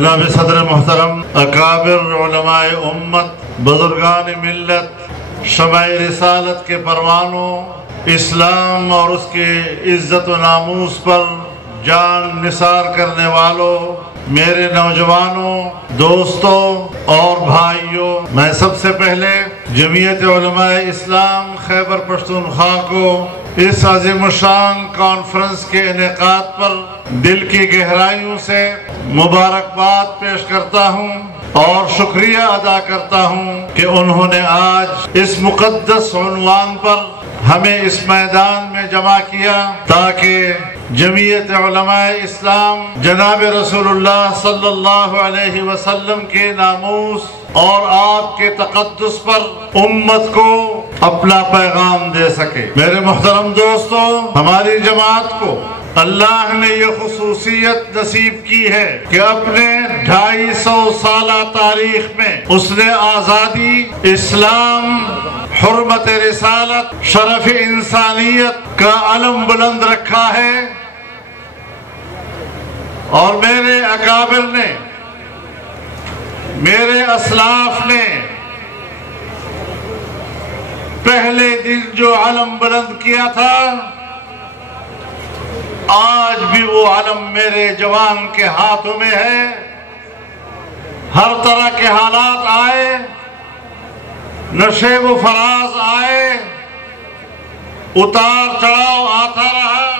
جناب صدر محترم، اکابر علماء امت، بزرگان ملت، شمع رسالت کے پروانوں، اسلام اور اس کے عزت و ناموس پر جان نثار کرنے والوں، میرے نوجوانوں، دوستوں اور بھائیوں، میں سب سے پہلے جمعیت علماء اسلام خیبر پختونخوا کو اس عظیم الشان کانفرنس کے انعقاد پر دل کی گہرائیوں سے مبارکباد پیش کرتا ہوں اور شکریہ ادا کرتا ہوں کہ انہوں نے آج اس مقدس عنوان پر ہمیں اس میدان میں جمع کیا تاکہ جمعیت علماء اسلام جناب رسول اللہ صلی اللہ علیہ وسلم کے ناموس اور آپ کے تقدس پر امت کو اپنا پیغام دے سکے۔ میرے محترم دوستوں، ہماری جماعت کو اللہ نے یہ خصوصیت نصیب کی ہے کہ اپنے 250 سالہ تاریخ میں اس نے آزادی، اسلام، حرمت رسالت، شرف انسانیت کا علم بلند رکھا ہے، اور میرے اکابر نے، میرے اسلاف نے پہلے دن جو علم بلند کیا تھا، آج بھی وہ علم میرے جوان کے ہاتھوں میں ہے۔ ہر طرح کے حالات آئے، نشیب و فراز آئے، اتار چڑھاؤ آتا رہا،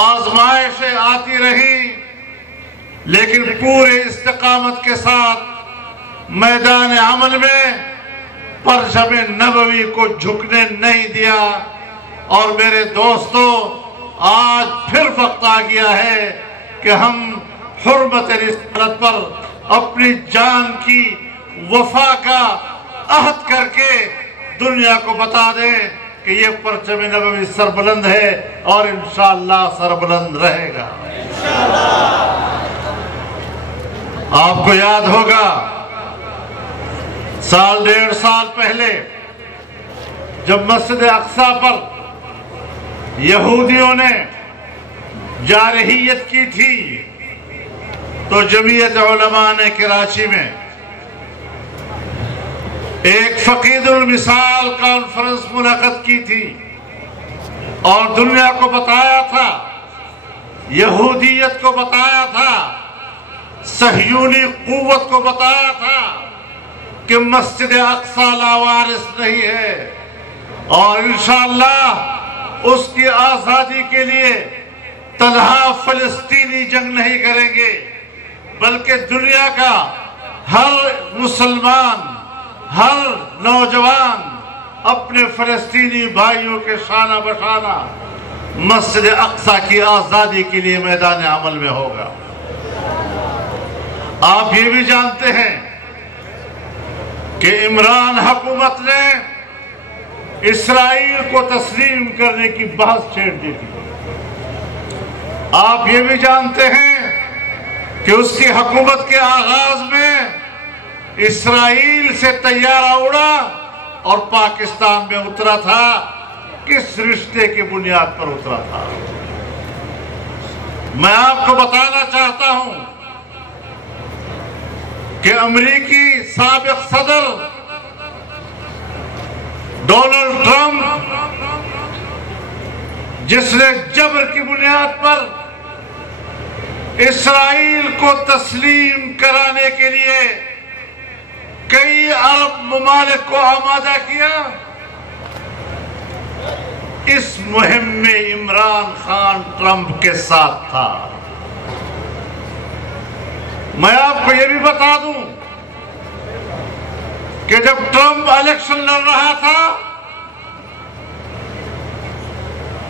آزمائشیں آتی رہی، لیکن پورے استقامت کے ساتھ میدان عمل میں پرچم نبوی کو جھکنے نہیں دیا۔ اور میرے دوستوں، آج پھر وقت آ گیا ہے کہ ہم حرمت رسالت پر اپنی جان کی وفا کا عہد کر کے دنیا کو بتا دیں کہ یہ پرچم نبوی سربلند ہے اور انشاءاللہ سربلند رہے گا۔ آپ کو یاد ہوگا، سال 1.5 سال پہلے جب مسجد اقصی پر یہودیوں نے جارحیت کی تھی تو جمعیت علماء نے کراچی میں ایک فقید المثال کانفرنس منعقد کی تھی اور دنیا کو بتایا تھا، یہودیت کو بتایا تھا، صہیونی قوت کو بتایا تھا کہ مسجد اقصی لاوارث نہیں ہے، اور انشاءاللہ اس کی آزادی کے لیے تنہا فلسطینی جنگ نہیں کریں گے، بلکہ دنیا کا ہر مسلمان، ہر نوجوان اپنے فلسطینی بھائیوں کے شانہ بشانہ مسجد اقصی کی آزادی کے لیے میدان عمل میں ہوگا۔ آپ یہ بھی جانتے ہیں کہ عمران حکومت نے اسرائیل کو تسلیم کرنے کی بحث چھیڑ دی تھی۔ آپ یہ بھی جانتے ہیں کہ اس کی حکومت کے آغاز میں اسرائیل سے طیارہ اڑا اور پاکستان میں اترا تھا۔ کس رشتے کی بنیاد پر اترا تھا؟ میں آپ کو بتانا چاہتا ہوں کہ امریکی سابق صدر ڈونلڈ ٹرمپ، جس نے جبر کی بنیاد پر اسرائیل کو تسلیم کرانے کے لیے کئی عرب ممالک کو آمادہ کیا، اس مہم میں عمران خان ٹرمپ کے ساتھ تھا۔ میں آپ کو یہ بھی بتا دوں کہ جب ٹرمپ الیکشن لڑ رہا تھا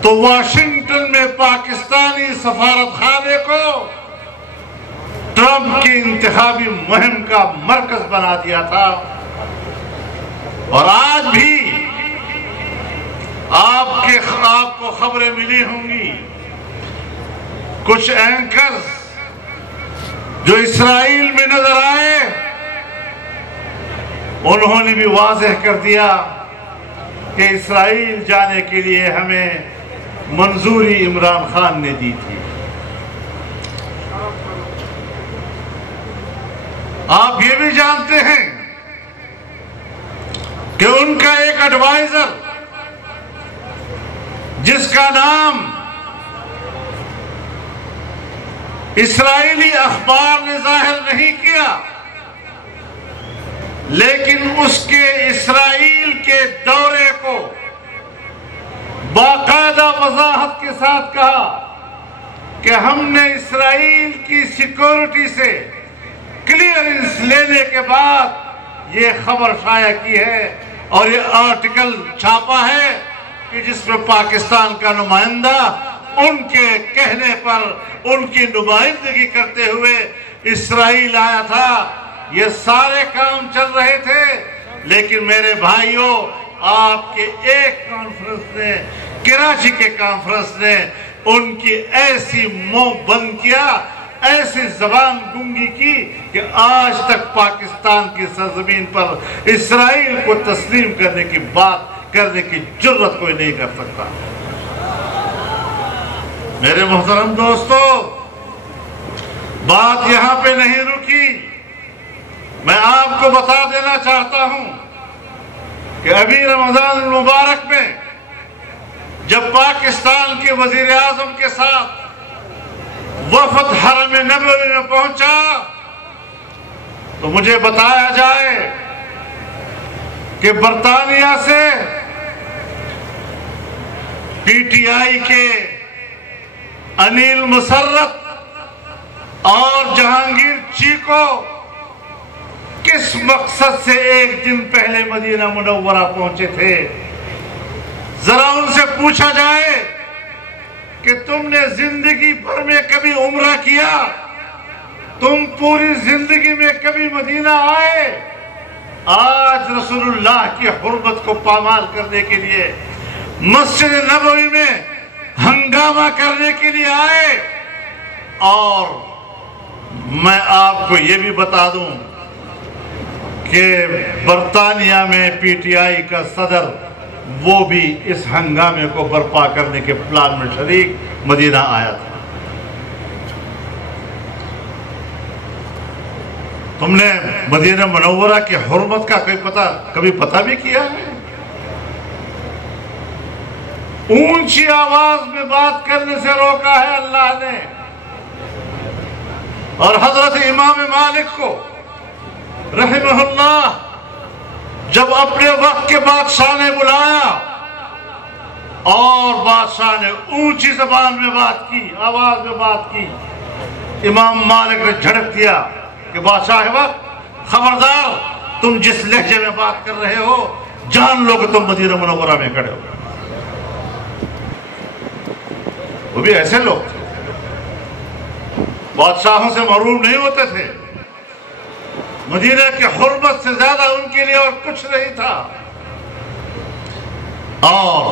تو واشنگٹن میں پاکستانی سفارت خانے کو ٹرمپ کی انتخابی مہم کا مرکز بنا دیا تھا، اور آج بھی آپ کو خبریں ملی ہوں گی، کچھ اینکرز جو اسرائیل میں نظر آئے انہوں نے بھی واضح کر دیا کہ اسرائیل جانے کے لیے ہمیں منظوری عمران خان نے دی تھی۔ آپ یہ بھی جانتے ہیں کہ ان کا ایک ایڈوائزر جس کا نام اسرائیلی اخبار نے ظاہر نہیں کیا، لیکن اس کے اسرائیل کے دورے کو باقاعدہ وضاحت کے ساتھ کہا کہ ہم نے اسرائیل کی سیکورٹی سے کلیئرنس لینے کے بعد یہ خبر شائع کی ہے اور یہ آرٹیکل چھاپا ہے کہ جس میں پاکستان کا نمائندہ ان کے کہنے پر ان کی نمائندگی کرتے ہوئے اسرائیل آیا تھا۔ یہ سارے کام چل رہے تھے، لیکن میرے بھائیوں، آپ کے ایک کانفرنس نے، کراچی کے کانفرنس نے ان کی ایسی منہ بند کیا، ایسی زبان گنگی کی کہ آج تک پاکستان کی سرزمین پر اسرائیل کو تسلیم کرنے کی بات کرنے کی جرت کوئی نہیں کر سکتا۔ میرے محترم دوستو، بات یہاں پہ نہیں رکی۔ میں آپ کو بتا دینا چاہتا ہوں کہ ابھی رمضان المبارک میں جب پاکستان کے وزیر اعظم کے ساتھ وفد حرم نبوی میں پہنچا تو مجھے بتایا جائے کہ برطانیہ سے پی ٹی آئی کے انیل مسرت اور جہانگیر چیکو کس مقصد سے ایک دن پہلے مدینہ منورہ پہنچے تھے۔ ذرا ان سے پوچھا جائے کہ تم نے زندگی بھر میں کبھی عمرہ کیا؟ تم پوری زندگی میں کبھی مدینہ آئے؟ آج رسول اللہ کی حرمت کو پامال کرنے کے لیے مسجد نبوی میں ہنگامہ کرنے کے لیے آئے۔ اور میں آپ کو یہ بھی بتا دوں کہ برطانیہ میں پی ٹی آئی کا صدر وہ بھی اس ہنگامے کو برپا کرنے کے پلان میں شریک مدینہ آیا تھا۔ تم نے مدینہ منورہ کی حرمت کا کبھی پتہ بھی کیا ہے؟ اونچی آواز میں بات کرنے سے روکا ہے اللہ نے، اور حضرت امام مالک کو رحمہ اللہ جب اپنے وقت کے بادشاہ نے بلایا اور بادشاہ نے اونچی زبان میں بات کی، آواز میں بات کی، امام مالک نے جھڑک دیا کہ بادشاہ وقت خبردار، تم جس لہجے میں بات کر رہے ہو جان لو کہ تم مدینہ منورہ میں کھڑے ہو۔ وہ بھی ایسے لوگ تھے، بادشاہوں سے محروم نہیں ہوتے تھے، مدینہ کی حرمت سے زیادہ ان کے لیے اور کچھ نہیں تھا۔ اور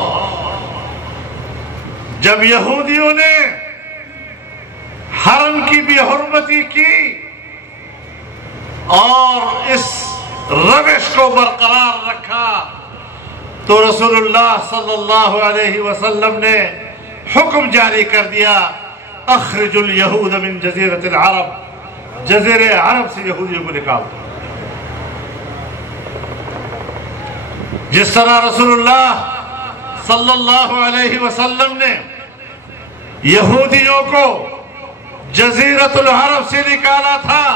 جب یہودیوں نے حرم کی بے حرمتی کی اور اس روش کو برقرار رکھا تو رسول اللہ صلی اللہ علیہ وسلم نے حکم جاری کر دیا، اخرج الیہود من جزیرۃ العرب، جزیرہ عرب سے یہودیوں کو نکال دو۔ جس طرح رسول اللہ صلی اللہ علیہ وسلم نے یہودیوں کو جزیرۃ العرب سے نکالا تھا،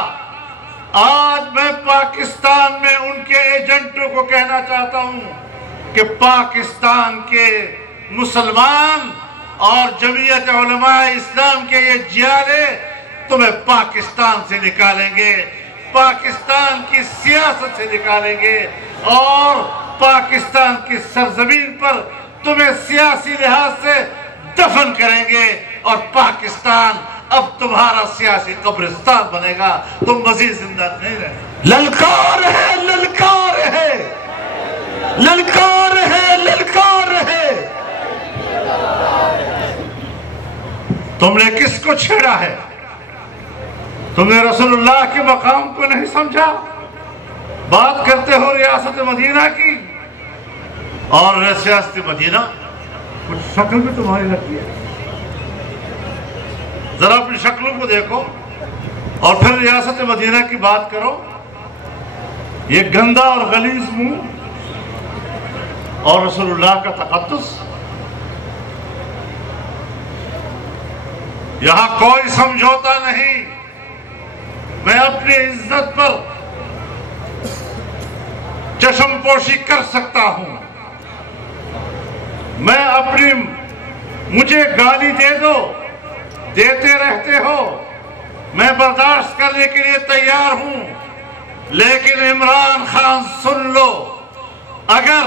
آج میں پاکستان میں ان کے ایجنٹوں کو کہنا چاہتا ہوں کہ پاکستان کے مسلمان اور جمعیت علماء اسلام کے یہ جیالے تمہیں پاکستان سے نکالیں گے، پاکستان کی سیاست سے نکالیں گے، اور پاکستان کی سرزمین پر تمہیں سیاسی لحاظ سے دفن کریں گے، اور پاکستان اب تمہارا سیاسی قبرستان بنے گا، تم مزید زندہ نہیں رہے۔ للکار ہے، للکار ہے، للکار ہے، للکار ہے۔ تم نے کس کو چھیڑا ہے؟ تم نے رسول اللہ کے مقام کو نہیں سمجھا؟ بات کرتے ہو ریاست مدینہ کی، اور ریاست مدینہ کچھ شکل بھی تمہاری لگتی ہے۔ ذرا اپنی شکلوں کو دیکھو اور پھر ریاست مدینہ کی بات کرو۔ یہ گندا اور غلیظ منہ اور رسول اللہ کا تقدس. یہاں کوئی سمجھوتا نہیں. میں اپنی عزت پر چشم پوشی کر سکتا ہوں. میں مجھے گالی دے دو، دیتے رہتے ہو، میں برداشت کرنے کے لیے تیار ہوں. لیکن عمران خان سن لو، اگر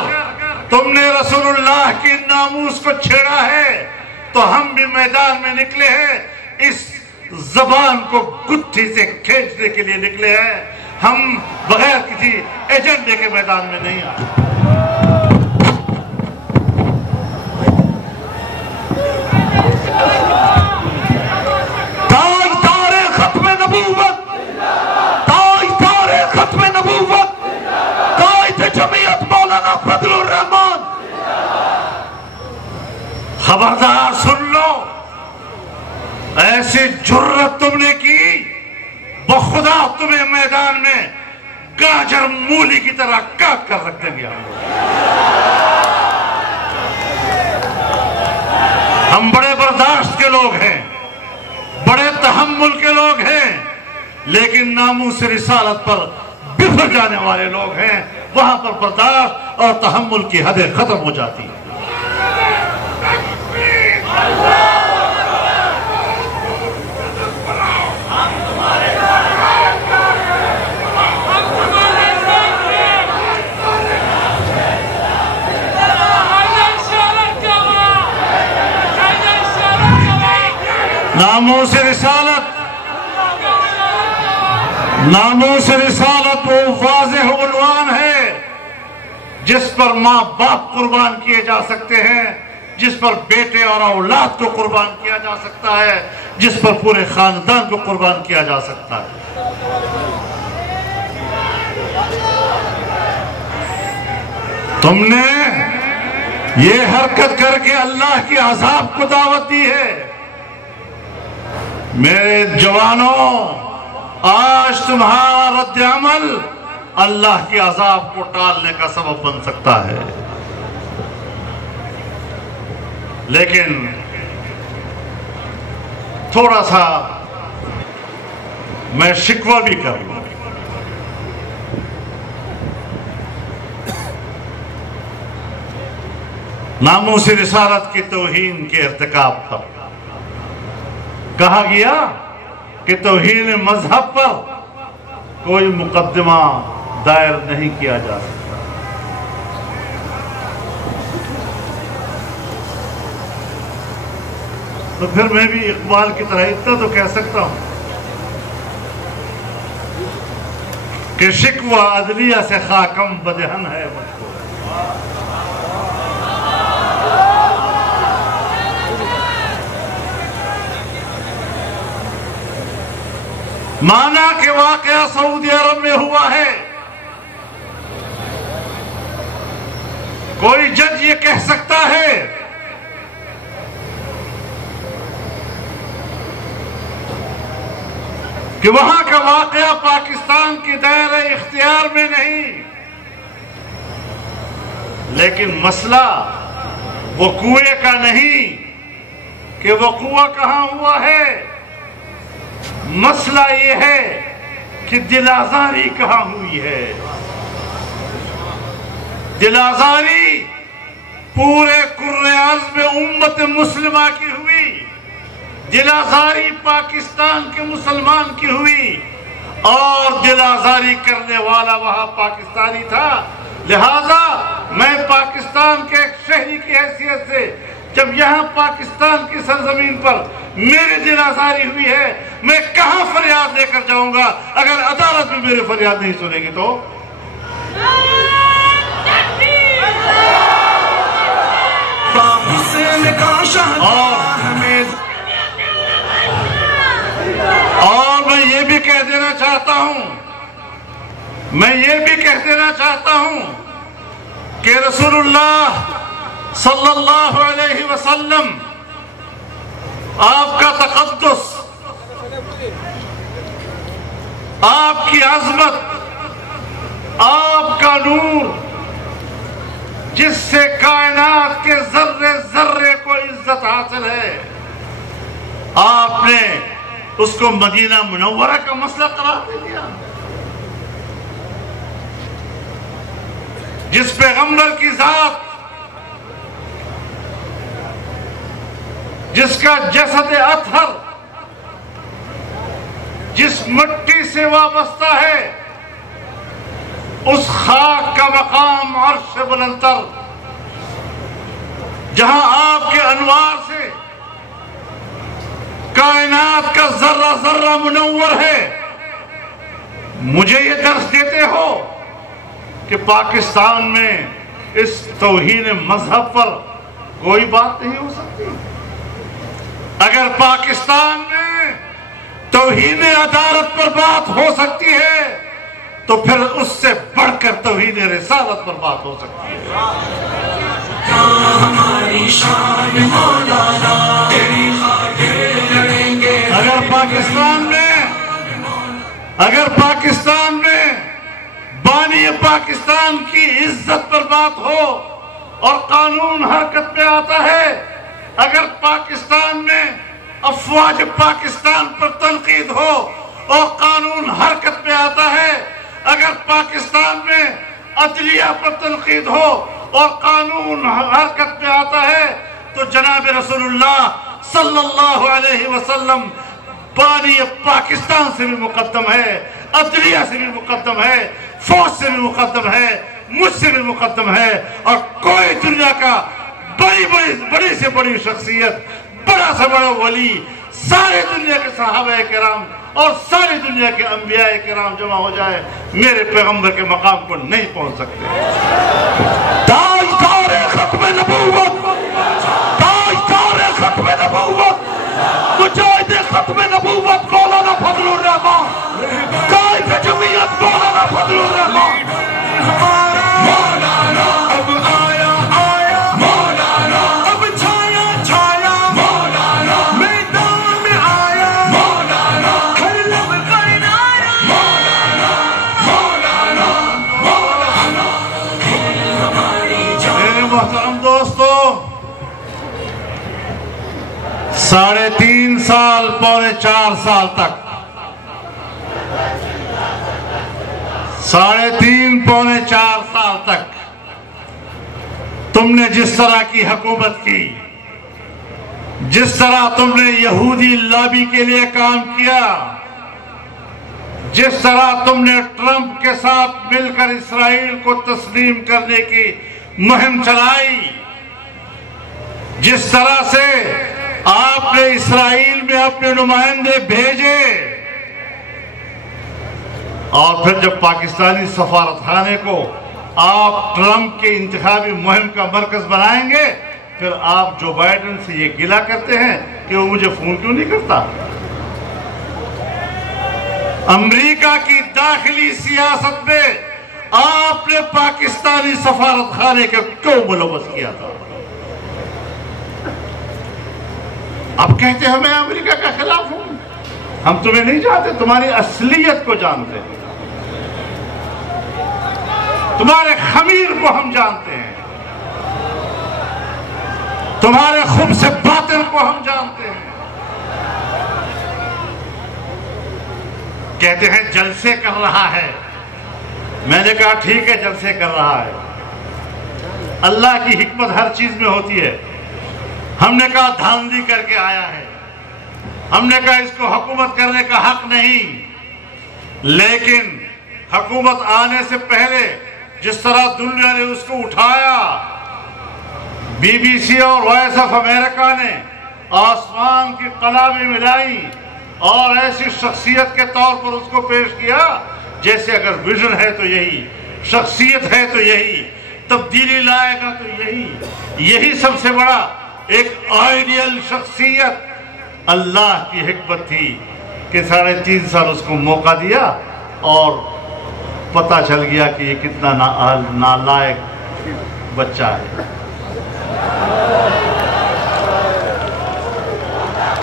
تم نے رسول اللہ کی ناموس کو چھیڑا ہے تو ہم بھی میدان میں نکلے ہیں. اس زبان کو گتھی سے کھینچنے کے لیے نکلے ہیں. ہم بغیر کسی ایجنڈے کے میدان میں نہیں آئے. تاجدار ختم نبوت، تاجدار ختم نبوت، قائد جمعیت مولانا فضل الرحمان. خبردار سن لو، ایسی جرت تم نے کی، بخدا تمہیں میدان میں گاجر مولی کی طرح کاٹ کر رکھ دیں گے. ہم بڑے برداشت کے لوگ ہیں، بڑے تحمل کے لوگ ہیں، لیکن ناموس رسالت پر بفر جانے والے لوگ ہیں. وہاں پر برداشت اور تحمل کی حدیں ختم ہو جاتی ہیں. ناموس رسالت وہ واضح عنوان ہے جس پر ماں باپ قربان کیے جا سکتے ہیں، جس پر بیٹے اور اولاد کو قربان کیا جا سکتا ہے، جس پر پورے خاندان کو قربان کیا جا سکتا ہے. تم نے یہ حرکت کر کے اللہ کے عذاب کو دعوت دی ہے. میرے جوانوں، آج تمہارا رد عمل اللہ کے عذاب کو ٹالنے کا سبب بن سکتا ہے. لیکن تھوڑا سا میں شکوہ بھی کر لوں. ناموس رسالت کی توہین کے ارتکاب پر کہا گیا کہ توہین مذہب پر کوئی مقدمہ دائر نہیں کیا جا سکتا. تو پھر میں بھی اقبال کی طرح اتنا تو کہہ سکتا ہوں کہ شکوہ عدلیہ سے خاکم بدہن ہے مجھ کو. مانا کہ واقعہ سعودی عرب میں ہوا ہے. کوئی جج یہ کہہ سکتا ہے کہ وہاں کا واقعہ پاکستان کی دائرہ اختیار میں نہیں، لیکن مسئلہ وقوع کا نہیں کہ وقوع کہاں ہوا ہے. مسئلہ یہ ہے کہ دل آزاری کہاں ہوئی ہے. دل آزاری پورے کرۂ ارض میں امت مسلمہ کی ہوئی، دل آزاری پاکستان کے مسلمان کی ہوئی، اور دل آزاری کرنے والا وہاں پاکستانی تھا. لہذا میں پاکستان کے ایک شہری کی حیثیت سے جب یہاں پاکستان کی سرزمین پر میری دل آزاری ہوئی ہے، میں کہاں فریاد لے کر جاؤں گا اگر عدالت میں میری فریاد نہیں سنے گی تو؟ اور میں یہ بھی کہہ دینا چاہتا ہوں کہ رسول اللہ صلی اللہ علیہ وسلم آپ کا تقدس، آپ کی عظمت، آپ کا نور جس سے کائنات کے ذرے ذرے کو عزت حاصل ہے، آپ نے اس کو مدینہ منورہ کا مسئلہ قرار دے دیا۔ جس پیغمبر کی ذات، جس کا جسد اطہر جس مٹی سے وابستہ ہے، اس خاک کا مقام عرش بلندتر، جہاں آپ کے انوار سے کائنات کا ذرہ ذرہ منور ہے، مجھے یہ درس دیتے ہو کہ پاکستان میں اس توہین مذہب پر کوئی بات نہیں ہو سکتی؟ اگر پاکستان میں توہین عدالت پر بات ہو سکتی ہے تو پھر اس سے بڑھ کر توہین رسالت پر بات ہو سکتی ہے۔ اگر پاکستان میں بانی پاکستان کی عزت پر بات ہو اور قانون حرکت میں آتا ہے، اگر پاکستان میں افواج پاکستان پر تنقید ہو اور قانون حرکت میں آتا ہے، اگر پاکستان میں عدلیہ پر تنقید ہو اور قانون حرکت میں آتا ہے، تو جناب رسول اللہ صلی اللہ علیہ وسلم بانی پاکستان سے بھی مقدم ہے، عدلیہ سے بھی مقدم ہے، فوج سے بھی مقدم ہے، مجھ سے بھی مقدم ہے، اور کوئی دنیا کا بڑی سے بڑی شخصیت، بڑا سے بڑا ولی، سارے دنیا کے صحابہ کرام اور ساری دنیا کے انبیاء کرام جمع ہو جائے، میرے پیغمبر کے مقام کو نہیں پہنچ سکتے۔ تاجدار ختم نبوت، تاجدار ختم نبوت، مجاہد ختم نبوت مولانا فضل الرحمان، قائد جمعیت مولانا فضل الرحمان، مولانا اب آیا آیا، مولانا اب چھایا چھایا، مولانا میدان میں آیا، مولانا ہر لب کرن آیا، مولانا مولانا مولانا ہماری جان۔ میرے محترم دوستو، 3.5 سال پونے 4 سال تک 3.5 پونے 4 سال تک تم نے جس طرح کی حکومت کی، جس طرح تم نے یہودی لابی کے لیے کام کیا، جس طرح تم نے ٹرمپ کے ساتھ مل کر اسرائیل کو تسلیم کرنے کی مہم چلائی، جس طرح سے آپ نے اسرائیل میں اپنے نمائندے بھیجے، اور پھر جب پاکستانی سفارت خانے کو آپ ٹرمپ کے انتخابی مہم کا مرکز بنائیں گے، پھر آپ جو بائیڈن سے یہ گلہ کرتے ہیں کہ وہ مجھے فون کیوں نہیں کرتا؟ امریکہ کی داخلی سیاست میں آپ نے پاکستانی سفارت خانے کو کیوں ملوث کیا تھا؟ اب کہتے ہیں میں امریکہ کا خلاف ہوں۔ ہم تمہیں نہیں جانتے، تمہاری اصلیت کو جانتے ہیں، تمہارے خمیر کو ہم جانتے ہیں، تمہارے خبث باطن کو ہم جانتے ہیں۔ کہتے ہیں جلسے کر رہا ہے، میں نے کہا ٹھیک ہے جلسے کر رہا ہے، اللہ کی حکمت ہر چیز میں ہوتی ہے۔ ہم نے کہا دھاندلی کر کے آیا ہے، ہم نے کہا اس کو حکومت کرنے کا حق نہیں، لیکن حکومت آنے سے پہلے جس طرح دنیا نے اس کو اٹھایا، بی بی سی اور وائس آف امریکہ نے آسمان کی قلابیں ملائی اور ایسی شخصیت کے طور پر اس کو پیش کیا جیسے اگر ویژن ہے تو یہی، شخصیت ہے تو یہی، تبدیلی لائے گا تو یہی سب سے بڑا ایک آئیڈیل شخصیت۔ اللہ کی حکمت تھی کہ 3.5 سال اس کو موقع دیا اور پتہ چل گیا کہ یہ کتنا نالائق بچہ ہے۔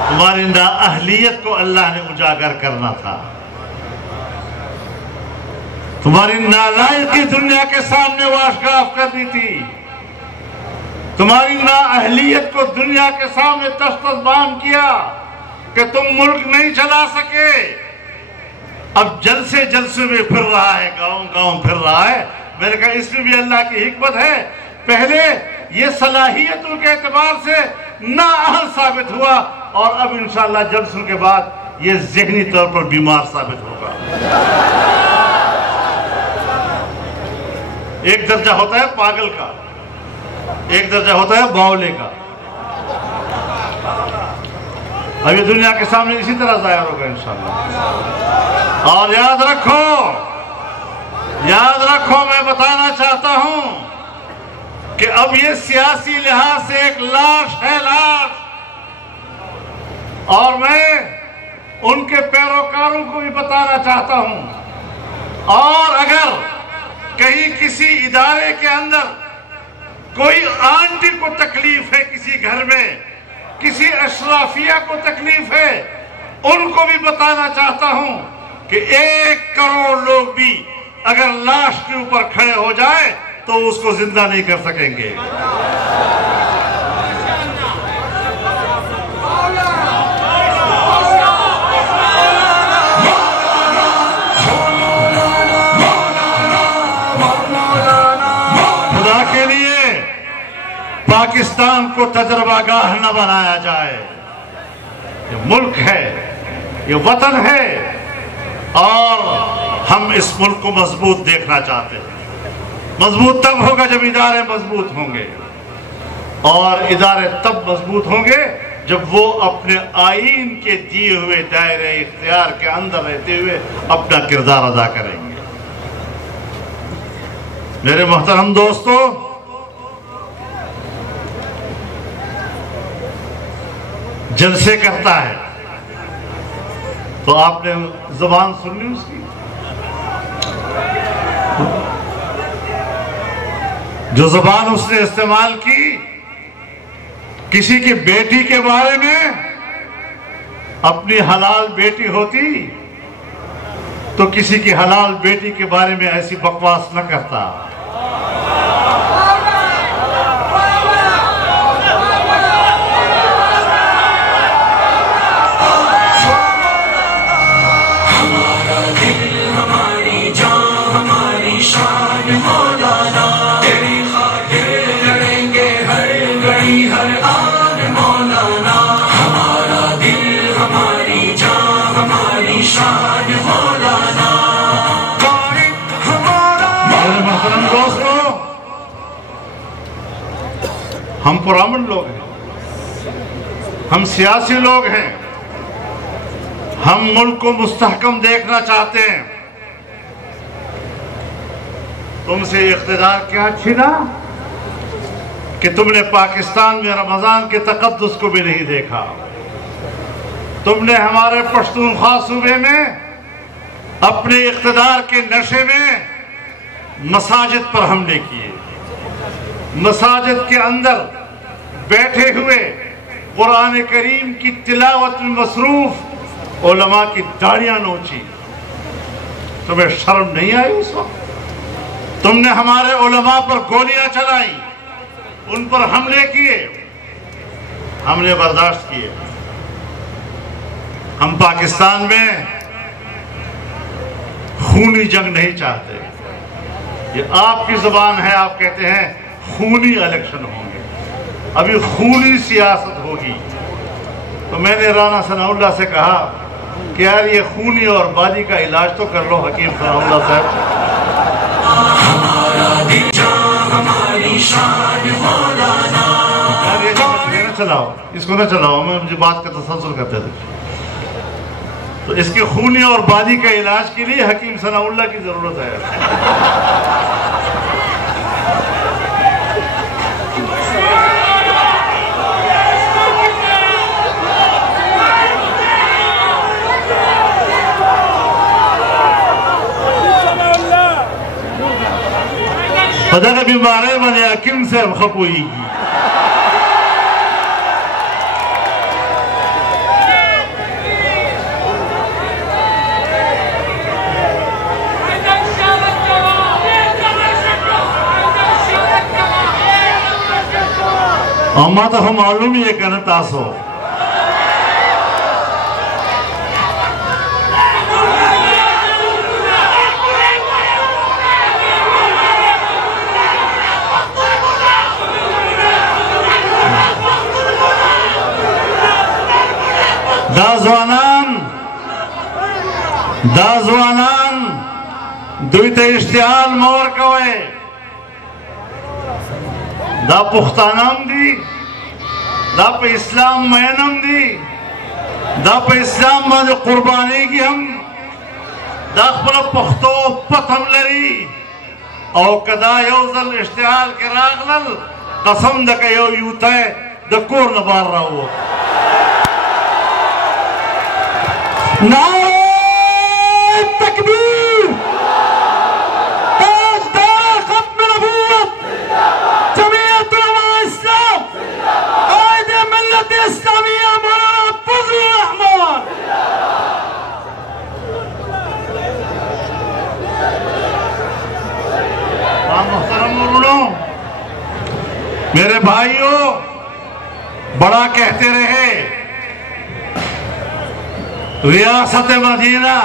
تمہاری نااہلیت کو اللہ نے اجاگر کرنا تھا، تمہاری نالائقی دنیا کے سامنے واشگاف کرنی تھی، تمہاری نااہلیت کو دنیا کے سامنے دستبان کیا کہ تم ملک نہیں چلا سکے۔ اب جلسے میں پھر رہا ہے، گاؤں گاؤں پھر رہا ہے۔ میں نے کہا اس میں بھی اللہ کی حکمت ہے، پہلے یہ صلاحیتوں کے اعتبار سے نااہل ثابت ہوا، اور اب انشاءاللہ جلسوں کے بعد یہ ذہنی طور پر بیمار ثابت ہوگا۔ ایک درجہ ہوتا ہے پاگل کا، ایک درجہ ہوتا ہے باولے کا۔ اب یہ دنیا کے سامنے اسی طرح ظاہر ہوگا انشاءاللہ۔ اور یاد رکھو میں بتانا چاہتا ہوں کہ اب یہ سیاسی لحاظ سے ایک لاش ہے، لاش، اور میں ان کے پیروکاروں کو بھی بتانا چاہتا ہوں، اور اگر کہیں کسی ادارے کے اندر کوئی آنٹی کو تکلیف ہے، کسی گھر میں کسی اشرافیہ کو تکلیف ہے، ان کو بھی بتانا چاہتا ہوں کہ 1 کروڑ لوگ بھی اگر لاش کے اوپر کھڑے ہو جائے تو اس کو زندہ نہیں کر سکیں گے۔ خدا کے لیے پاکستان کو تجربہ گاہ نہ بنایا جائے۔ یہ ملک ہے، یہ وطن ہے، اور ہم اس ملک کو مضبوط دیکھنا چاہتے ہیں۔ مضبوط تب ہوگا جب ادارے مضبوط ہوں گے، اور ادارے تب مضبوط ہوں گے جب وہ اپنے آئین کے دیے ہوئے دائرے اختیار کے اندر رہتے ہوئے اپنا کردار ادا کریں گے۔ میرے محترم دوستو، جلسے کرتا ہے تو آپ نے زبان سن لی اس کی، جو زبان اس نے استعمال کی کسی کی بیٹی کے بارے میں، اپنی حلال بیٹی ہوتی تو کسی کی حلال بیٹی کے بارے میں ایسی بکواس نہ کرتا۔ ہم پرامن لوگ ہیں، ہم سیاسی لوگ ہیں، ہم ملک کو مستحکم دیکھنا چاہتے ہیں۔ تم سے اقتدار کیا چھینا کہ تم نے پاکستان میں رمضان کے تقدس کو بھی نہیں دیکھا۔ تم نے ہمارے پشتونخوا صوبے میں اپنے اقتدار کے نشے میں مساجد پر حملے کیے، مساجد کے اندر بیٹھے ہوئے قرآن کریم کی تلاوت میں مصروف علماء کی داڑیاں نوچی۔ تمہیں شرم نہیں آئی اس وقت؟ تم نے ہمارے علماء پر گولیاں چلائیں، ان پر حملے کیے، ہم نے برداشت کیے۔ ہم پاکستان میں خونی جنگ نہیں چاہتے۔ یہ آپ کی زبان ہے، آپ کہتے ہیں خونی الیکشن ہوں گے، ابھی خونی سیاست ہوگی۔ تو میں نے رانا ثناء اللہ سے کہا کہ یار یہ خونی اور بادی کا علاج تو کر لو حکیم ثناء اللہ صاحب۔ یار یہ نہ چلاؤ، اس کو نہ چلاؤ، ہمیں مجھے بات کا تسلسل کرتے تھے۔ تو اس کے خونی اور بادی کا علاج کے لیے حکیم ثناء اللہ کی ضرورت ہے۔ خدا بیمارے بنے حکیم سے خپوئی گی۔ اما تو ہم معلوم ہی ہے کہ تاسو دا زوانان دوی ته اشتعال مور کوي دا پښتانام دي دا په اسلام مینم دي دا په اسلام باندې قربانيږي هم دا خپل پښتو پتم لري او کدا یو ځل اشتعال کې راغلل قسم دک یو یوته د کور نه بار راو نعرہ تکبیر تاجدار ختم نبوت جمعیت علماء اسلام قائد ملت اسلامیہ مولانا فضل الرحمان محترم مولوں میرے بھائیوں بڑا کہتے رہے ریاست مدینہ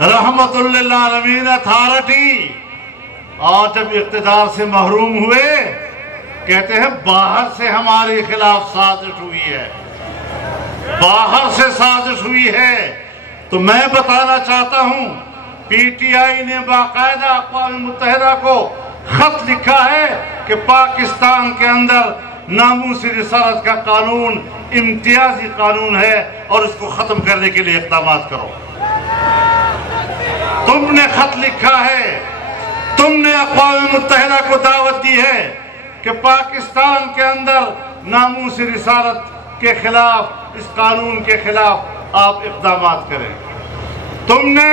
رحمت للعالمین اتھارٹی اور جب اقتدار سے محروم ہوئے کہتے ہیں باہر سے ہمارے خلاف سازش ہوئی ہے باہر سے سازش ہوئی ہے تو میں بتانا چاہتا ہوں پی ٹی آئی نے باقاعدہ اقوام متحدہ کو خط لکھا ہے کہ پاکستان کے اندر ناموس رسالت کا قانون امتیازی قانون ہے اور اس کو ختم کرنے کے لیے اقدامات کرو تم نے خط لکھا ہے تم نے اقوام متحدہ کو دعوت دی ہے کہ پاکستان کے اندر ناموس رسالت کے خلاف اس قانون کے خلاف آپ اقدامات کریں تم نے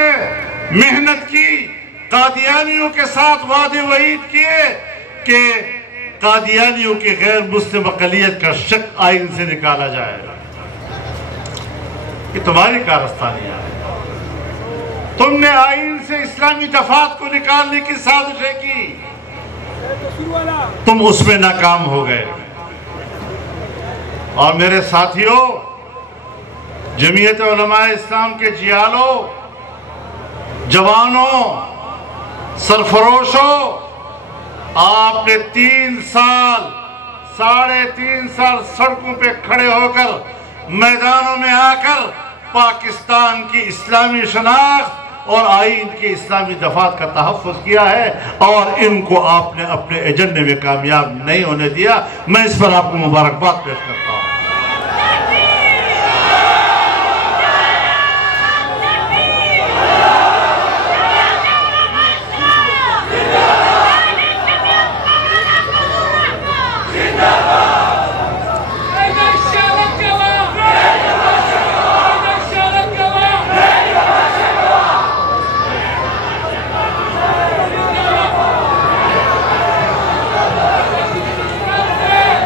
محنت کی قادیانیوں کے ساتھ وعدے وعید کیے کہ قادیانیوں کی غیر مسلم اقلیت کا شک آئین سے نکالا جائے گا یہ تمہاری کارستانیاں ہیں تم نے آئین سے اسلامی دفعات کو نکالنے کی سازشیں کی تم اس میں ناکام ہو گئے اور میرے ساتھیوں جمعیت علماء اسلام کے جیالوں جوانوں سرفروشوں آپ نے 3 سال 3.5 سال سڑکوں پہ کھڑے ہو کر میدانوں میں آ کر پاکستان کی اسلامی شناخت اور آئین کی اسلامی دفعات کا تحفظ کیا ہے اور ان کو آپ نے اپنے ایجنڈے میں کامیاب نہیں ہونے دیا میں اس پر آپ کو مبارکباد پیش کرتا ہوں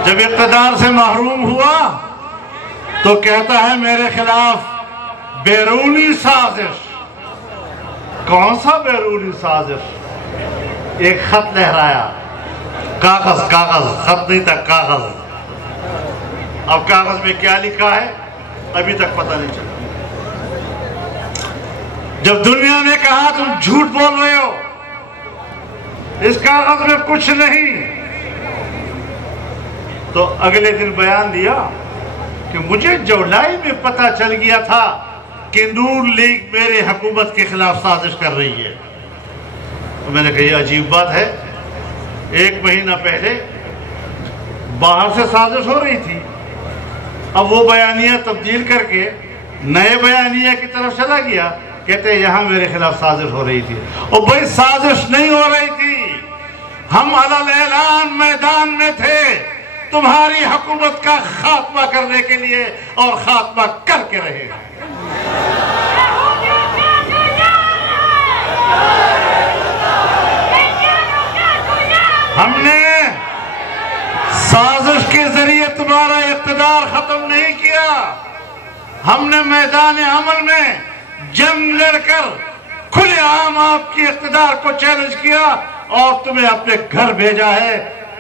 جب اقتدار سے محروم ہوا تو کہتا ہے میرے خلاف بیرونی سازش کون سا بیرونی سازش ایک خط لہرایا کاغذ خط نہیں تھا کاغذ اب کاغذ میں کیا لکھا ہے ابھی تک پتہ نہیں چلا جب دنیا نے کہا تم جھوٹ بول رہے ہو اس کاغذ میں کچھ نہیں تو اگلے دن بیان دیا کہ مجھے جولائی میں پتہ چل گیا تھا کہ نون لیگ میرے حکومت کے خلاف سازش کر رہی ہے تو میں نے کہا یہ عجیب بات ہے 1 مہینہ پہلے باہر سے سازش ہو رہی تھی اب وہ بیانیہ تبدیل کر کے نئے بیانیہ کی طرف چلا گیا کہتے ہیں یہاں میرے خلاف سازش ہو رہی تھی اور بھائی سازش نہیں ہو رہی تھی ہم علی الاعلان میدان میں تھے تمہاری حکومت کا خاتمہ کرنے کے لیے اور خاتمہ کر کے رہے گا ہم نے سازش کے ذریعے تمہارا اقتدار ختم نہیں کیا ہم نے میدان عمل میں جنگ لڑ کر کھلے عام آپ کی اقتدار کو چیلنج کیا اور تمہیں اپنے گھر بھیجا ہے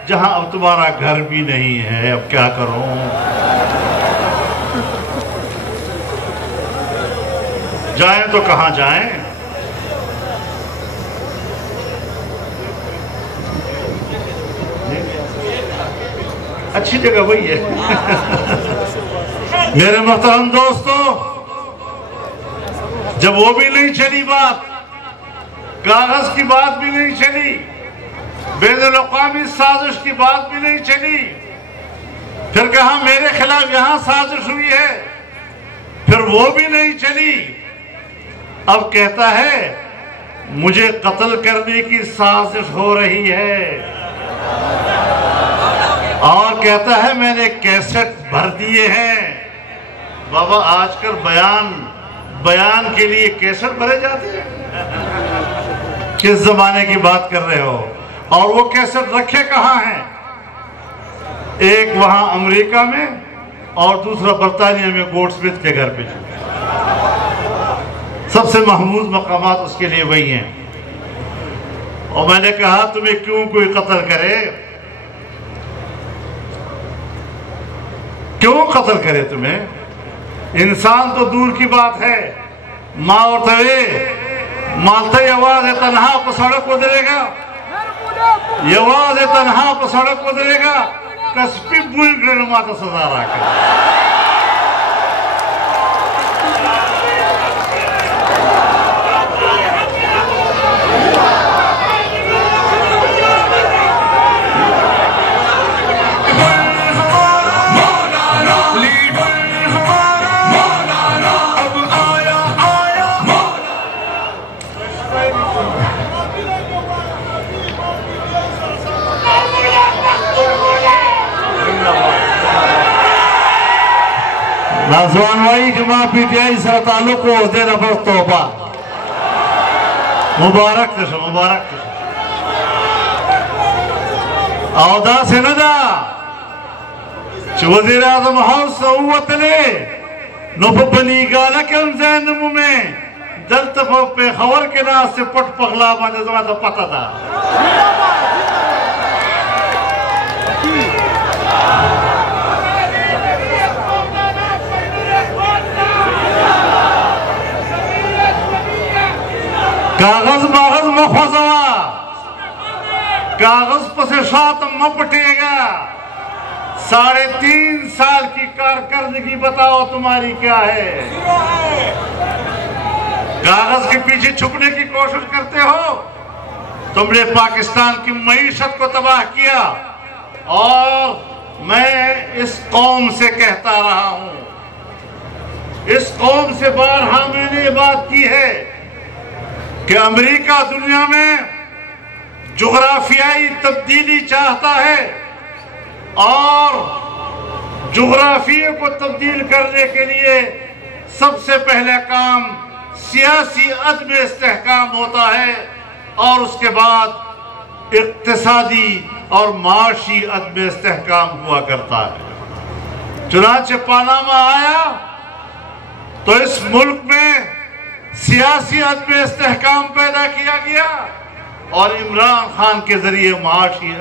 جہاں اب تمہارا گھر بھی نہیں ہے. اب کیا کروں؟ جائیں تو کہاں جائیں؟ اچھی جگہ وہی ہے. میرے محترم دوستو، جب وہ بھی نہیں چلی بات، کاغذ کی بات بھی نہیں چلی، بین الاقوامی سازش کی بات بھی نہیں چلی، پھر کہا میرے خلاف یہاں سازش ہوئی ہے، پھر وہ بھی نہیں چلی، اب کہتا ہے مجھے قتل کرنے کی سازش ہو رہی ہے، اور کہتا ہے میں نے کیسٹ بھر دیے ہیں. بابا آج کل بیان کے لیے کیسٹ بھرے جاتے ہیں؟ کس زمانے کی بات کر رہے ہو؟ اور وہ کیسٹ رکھے کہاں ہیں؟ ایک وہاں امریکہ میں اور دوسرا برطانیہ میں گولڈ سمتھ کے گھر پہ. سب سے محمود مقامات اس کے لیے وہی ہیں. اور میں نے کہا تمہیں کیوں کوئی قتل کرے؟ کیوں قتل کرے تمہیں؟ انسان تو دور کی بات ہے. ماں اور توے مالتا یواز تنہا پہ سڑک ادھرے گا، یواز تنہا پہ سڑک ادھرے گا، کسپی بوئی گرن ماتا سزا رہا کر. نازوان وائی جماع پی ٹی آئی سر تعلق کو اس دے نفر توبہ. مبارک تشو، مبارک تشو. اودا سے ندا چو وزیر اعظم ہاؤس سعوت لے نو پا بلی گالا کم زیندمو میں دلتا پہ خور کے ناس سے پٹ پغلا بانے زمان تا پتا دا. کاغذ ماغذ مخوضوا، کاغذ پس شاتم مپٹے گا. 3.5 سال کی کارکردگی بتاؤ تمہاری کیا ہے؟ کاغذ کے پیچھے چھپنے کی کوشش کرتے ہو. تم نے پاکستان کی معیشت کو تباہ کیا، اور میں اس قوم سے کہتا رہا ہوں، اس قوم سے بارہا میں نے یہ بات کی ہے کہ امریکہ دنیا میں جغرافیائی تبدیلی چاہتا ہے، اور جغرافیے کو تبدیل کرنے کے لیے سب سے پہلے کام سیاسی عدم استحکام ہوتا ہے، اور اس کے بعد اقتصادی اور معاشی عدم استحکام ہوا کرتا ہے. چنانچہ پاناما آیا تو اس ملک میں سیاسی عدم استحکام پیدا کیا گیا، اور عمران خان کے ذریعے معاشی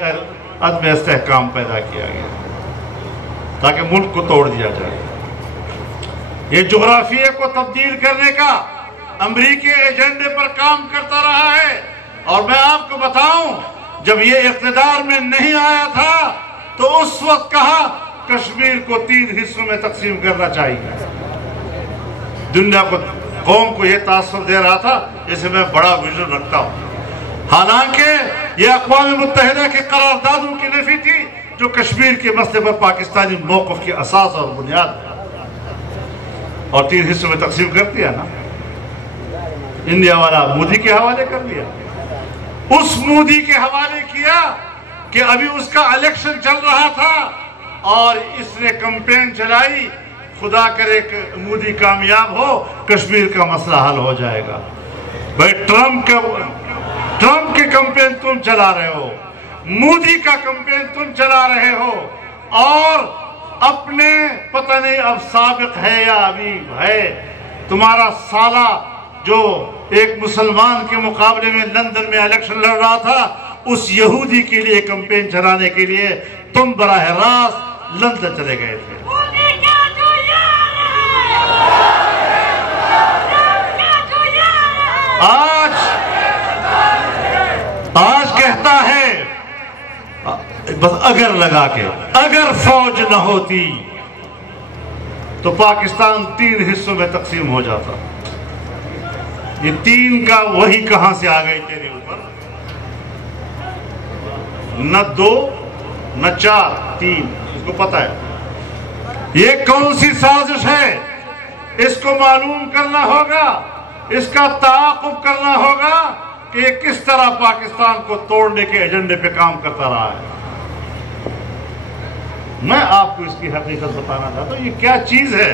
عدم استحکام پیدا کیا گیا تاکہ ملک کو توڑ دیا جائے. یہ جغرافیے کو تبدیل کرنے کا امریکی ایجنڈے پر کام کرتا رہا ہے. اور میں آپ کو بتاؤں، جب یہ اقتدار میں نہیں آیا تھا تو اس وقت کہا کشمیر کو 3 حصوں میں تقسیم کرنا چاہیے. دنیا کو، قوم کو یہ تاثر دے رہا تھا جیسے میں بڑا ویژن رکھتا ہوں. حالانکہ یہ اقوام متحدہ کے قراردادوں کی نفی تھی جو کشمیر کے مسئلے پر پاکستانی موقف کی اساس اور بنیاد ہے. اور 3 حصوں میں تقسیم کر دیا نا. انڈیا والا مودی کے حوالے کر دیا. اس مودی کے حوالے کیا کہ ابھی اس کا الیکشن چل رہا تھا اور اس نے کمپین چلائی، خدا کرے کہ مودی کامیاب ہو، کشمیر کا مسئلہ حل ہو جائے گا. بھائی ٹرمپ کی کمپین تم چلا رہے ہو، مودی کا کمپین تم چلا رہے ہو، اور اپنے پتہ نہیں اب سابق ہے یا ابھی ہے تمہارا سالہ جو ایک مسلمان کے مقابلے میں لندن میں الیکشن لڑ رہا تھا، اس یہودی کے لیے کمپین چلانے کے لیے تم براہ راست لندن چلے گئے تھے۔ آج کہتا ہے بس اگر لگا کے، اگر فوج نہ ہوتی تو پاکستان 3 حصوں میں تقسیم ہو جاتا۔ یہ 3 کا وہی کہاں سے آ گئی تیرے اوپر؟ نہ 2 نہ 4 3، اس کو پتا ہے یہ کون سی سازش ہے، اس کو معلوم کرنا ہوگا، اس کا تعاقب کرنا ہوگا کہ یہ کس طرح پاکستان کو توڑنے کے ایجنڈے پہ کام کرتا رہا ہے۔ میں آپ کو اس کی حقیقت بتانا چاہتا ہوں، یہ کیا چیز ہے،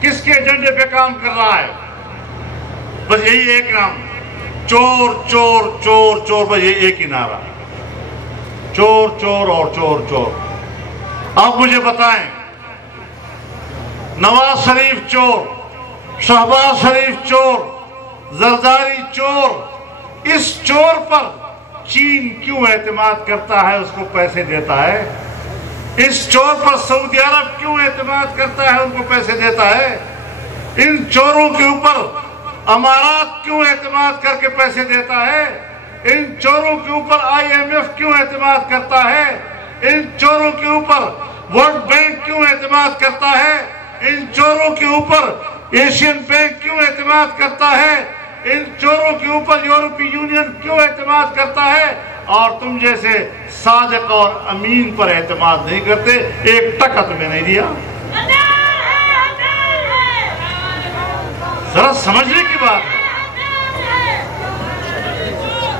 کس کے ایجنڈے پہ کام کر رہا ہے؟ بس یہی ایک نام، چور چور چور چور، بس یہ ایک ہی نعرہ، چور چور اور چور چور۔ آپ مجھے بتائیں، نواز شریف چور، شہباز شریف چور، زرداری چور، اس چور پر چین کیوں اعتماد کرتا ہے، اس کو پیسے دیتا ہے؟ اس چور پر سعودی عرب کیوں اعتماد کرتا ہے، ان کو پیسے دیتا ہے؟ ان چوروں کے اوپر امارات کیوں اعتماد کر کے پیسے دیتا ہے؟ ان چوروں کے اوپر IMF کیوں اعتماد کرتا ہے؟ ان چوروں کے اوپر ورلڈ بینک کیوں اعتماد کرتا ہے؟ ان چوروں کے اوپر ایشین بینک کیوں اعتماد کرتا ہے؟ ان چوروں کے اوپر یورپی یونین کیوں اعتماد کرتا ہے؟ اور تم جیسے صادق اور امین پر اعتماد نہیں کرتے، ایک ٹکا تمہیں نہیں دیا۔ ذرا سمجھنے کی بات ہے،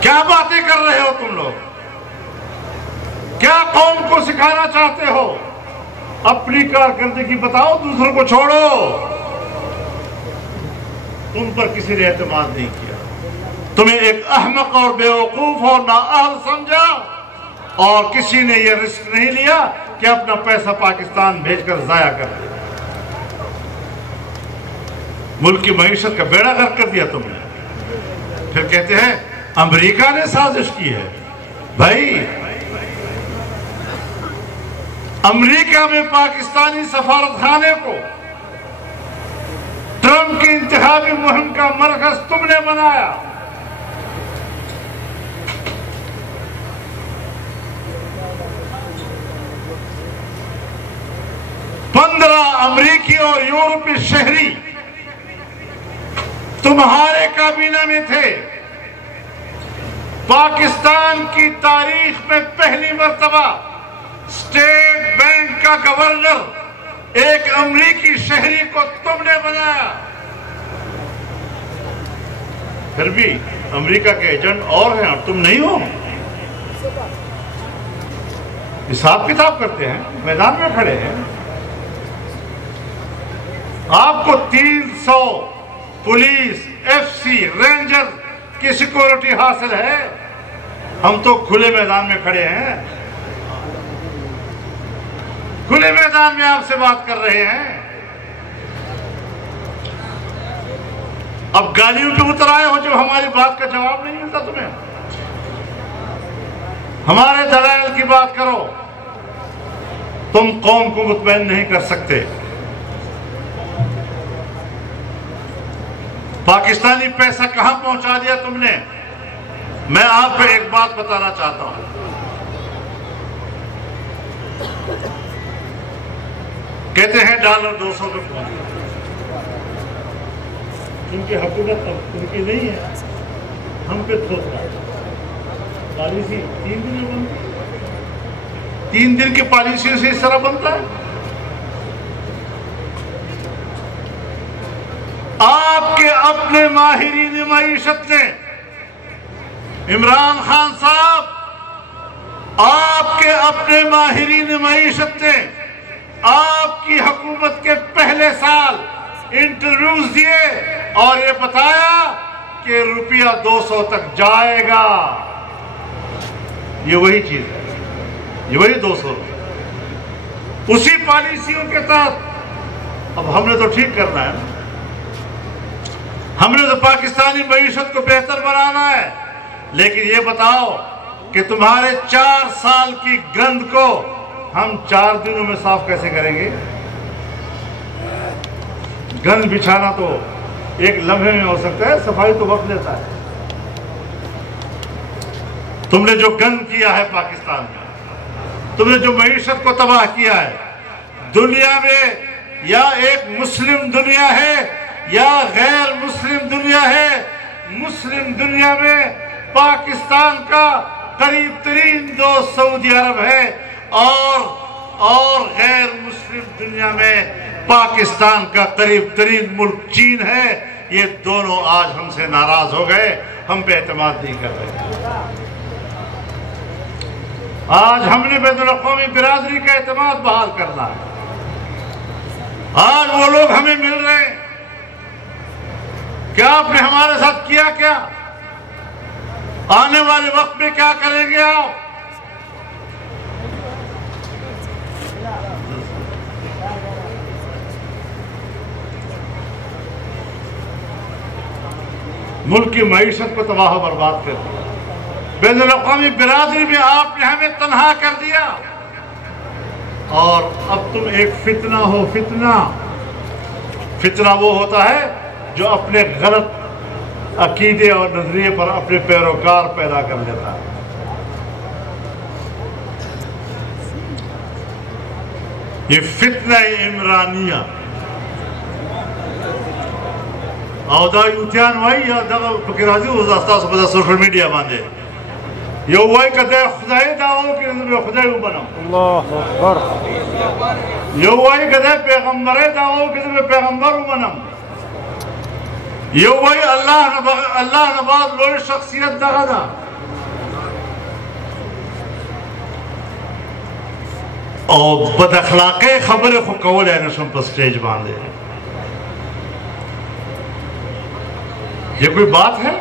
کیا باتیں کر رہے ہو تم لوگ؟ کیا قوم کو سکھانا چاہتے ہو؟ اپنی کارکردگی بتاؤ، دوسروں کو چھوڑو۔ تم پر کسی نے اعتماد نہیں کیا، تمہیں ایک احمق اور بیوقوف اور نااہل سمجھا، اور کسی نے یہ رسک نہیں لیا کہ اپنا پیسہ پاکستان بھیج کر ضائع کر دے۔ ملک کی معیشت کا بیڑا غرق کر دیا تم نے، پھر کہتے ہیں امریکہ نے سازش کی ہے۔ بھائی، امریکہ میں پاکستانی سفارت خانے کو ٹرمپ کی انتخابی مہم کا مرکز تم نے بنایا۔ امریکی اور یورپی شہری تمہارے کابینہ میں تھے۔ پاکستان کی تاریخ میں پہلی مرتبہ اسٹیٹ بینک کا گورنر ایک امریکی شہری کو تم نے بنایا۔ پھر بھی امریکہ کے ایجنٹ اور ہیں اور تم نہیں ہو۔ حساب کتاب کرتے ہیں، میدان میں کھڑے ہیں۔ آپ کو 300 پولیس، FC، رینجر کی سیکورٹی حاصل ہے، ہم تو کھلے میدان میں کھڑے ہیں، کھلے میدان میں آپ سے بات کر رہے ہیں۔ اب گالیوں پہ اتر آئے ہو جب ہماری بات کا جواب نہیں ملتا تمہیں۔ ہمارے دلائل کی بات کرو۔ تم قوم کو مطمئن نہیں کر سکتے۔ پاکستانی پیسہ کہاں پہنچا دیا تم نے؟ میں آپ کو ایک بات بتانا چاہتا ہوں۔ کہتے ہیں ڈالر 200 پہ پہنچ گیا۔ ان کی حکومت اب ان کی نہیں ہے، ہم پہ تھوک رہا ہے۔ پالیسی 3 دن میں بنتی ہے، 3 دن کی پالیسی سے اس طرح بنتا ہے۔ آپ کے اپنے ماہرین معیشت نے، عمران خان صاحب، آپ کے اپنے ماہرین معیشت نے آپ کی حکومت کے پہلے سال انٹرویوز دیے اور یہ بتایا کہ روپیہ 200 تک جائے گا۔ یہ وہی چیز ہے، یہ وہی 200 اسی پالیسیوں کے تحت۔ اب ہم نے تو ٹھیک کرنا ہے نا، ہم نے تو پاکستانی معیشت کو بہتر بنانا ہے، لیکن یہ بتاؤ کہ تمہارے 4 سال کی گند کو ہم 4 دنوں میں صاف کیسے کریں گے؟ گند بچھانا تو ایک لمحے میں ہو سکتا ہے، صفائی تو وقت لیتا ہے۔ تم نے جو گند کیا ہے پاکستان میں، تم نے جو معیشت کو تباہ کیا ہے، دنیا میں یا ایک مسلم دنیا ہے یا غیر مسلم دنیا ہے، مسلم دنیا میں پاکستان کا قریب ترین دوست سعودی عرب ہے، اور غیر مسلم دنیا میں پاکستان کا قریب ترین ملک چین ہے۔ یہ دونوں آج ہم سے ناراض ہو گئے، ہم پہ اعتماد نہیں کر رہے۔ آج ہم نے بین الاقوامی برادری کا اعتماد بحال کرنا ہے۔ آج وہ لوگ ہمیں مل رہے ہیں، کیا آپ نے ہمارے ساتھ کیا؟ کیا آنے والے وقت میں کیا کریں گے آپ؟ ملک کی معیشت کو تباہ و برباد کر دیا، بین الاقوامی برادری میں آپ نے ہمیں تنہا کر دیا، اور اب تم ایک فتنہ ہو۔ فتنہ وہ ہوتا ہے جو اپنے غلط عقیدے اور نظریے پر اپنے پیروکار پیدا کر لیتا ہے۔ یہ فتنہ عمرانیہ او دا یوتیان وائی یا دا پکی راضی ہو زاستا سو بدا سوشل میڈیا باندے یو وائی کہتے خدای دعوو کی نظر خدای ہو بنا، اللہ اکبر۔ یو وائی کہتے پیغمبر دعوو کی نظر پیغمبر ہو بنا، یو وائی اللہ نباد لوئی شخصیت دا دا، اور بد اخلاقی خبر خو کول ہے نشن پر سٹیج باندے۔ یہ کوئی بات ہے؟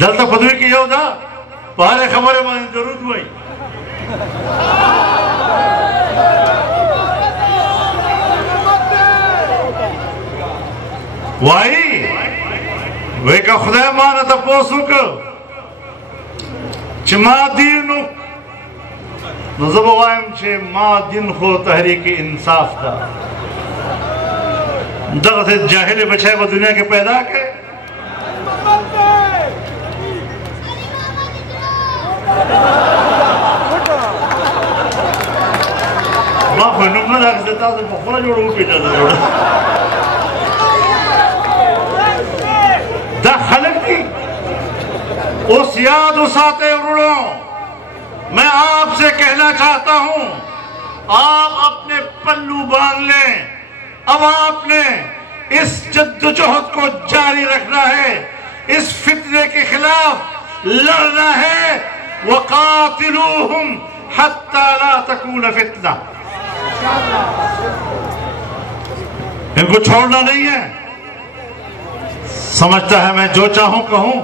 دلتا خدوی کی یو دا پہلے خبر باندے درود ہوئی، وائی وی کا خدای مانا تا پوسو کا چھ ما دینو نظب وائم چھ ما دین خو تحریک انصاف دا دغت جاہل بچائے کو دنیا کے پیدا کے ماں کوئی نمنا دا کسیتا سے بخورا جوڑا ہو پیچھا دا جوڑا دا خلق تھی اس یاد اساتے اڑوں۔ میں آپ سے کہنا چاہتا ہوں، آپ اپنے پلو باندھ لیں، اب آپ نے اس جدوجہد کو جاری رکھنا ہے، اس فتنے کے خلاف لڑنا ہے۔ وَقَاتِلُوهُمْ حَتَّى لَا تَكُونَ فِتْنَةً، ان کو چھوڑنا نہیں ہے۔ سمجھتا ہے میں جو چاہوں کہوں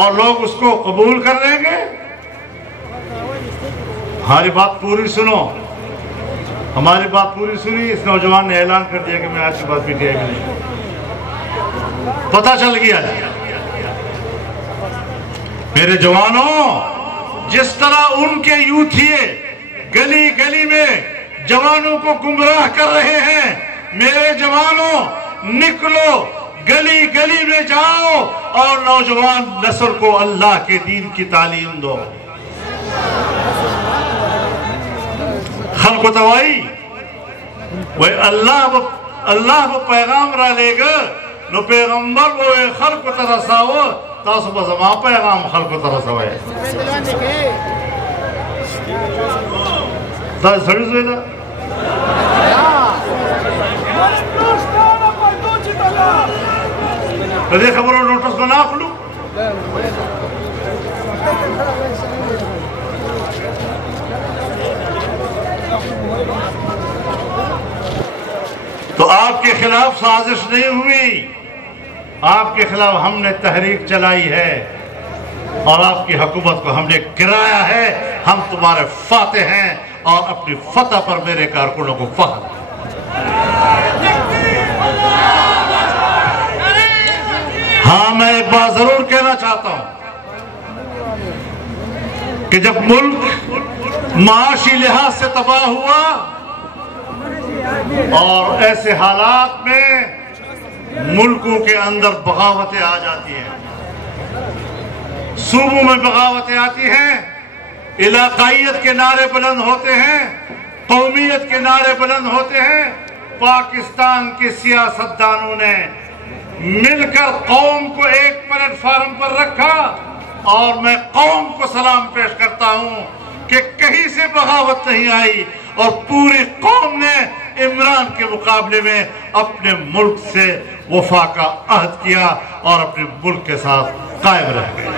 اور لوگ اس کو قبول کر لیں گے؟ ہماری بات پوری سنو، ہماری بات پوری سنی۔ اس نوجوان نے اعلان کر دیا کہ میں آج کی بات بھی کہے گا نہیں، پتہ چل گیا۔ میرے جوانوں، جس طرح ان کے یوتھیے گلی گلی میں جوانوں کو گمراہ کر رہے ہیں، میرے جوانوں نکلو، گلی گلی میں جاؤ اور نوجوان نسل کو اللہ کے دین کی تعلیم دو۔ خلق و توائی وہ اللہ وہ پیغام را لے گا، نو پیغمبر وہ خلق و ترساو تاسو با زمان پیغام خلق و ترساوئے تا سڑی زوئی دا کدے خبروں نوٹس بنا کھلو تو آپ کے خلاف سازش نہیں ہوئی، آپ کے خلاف ہم نے تحریک چلائی ہے اور آپ کی حکومت کو ہم نے گرایا ہے۔ ہم تمہارے فاتح ہیں اور اپنی فتح پر میرے کارکنوں کو فخر۔ ہاں میں ایک بات ضرور کہنا چاہتا ہوں، کہ جب ملک معاشی لحاظ سے تباہ ہوا اور ایسے حالات میں ملکوں کے اندر بغاوتیں آ جاتی ہیں، صوبوں میں بغاوتیں آتی ہیں، علاقائیت کے نعرے بلند ہوتے ہیں، قومیت کے نعرے بلند ہوتے ہیں، پاکستان کے سیاستدانوں نے مل کر قوم کو ایک پلیٹ فارم پر رکھا، اور میں قوم کو سلام پیش کرتا ہوں کہ کہیں سے بغاوت نہیں آئی، اور پوری قوم نے عمران کے مقابلے میں اپنے ملک سے وفا کا عہد کیا اور اپنے ملک کے ساتھ قائم رہ گئے۔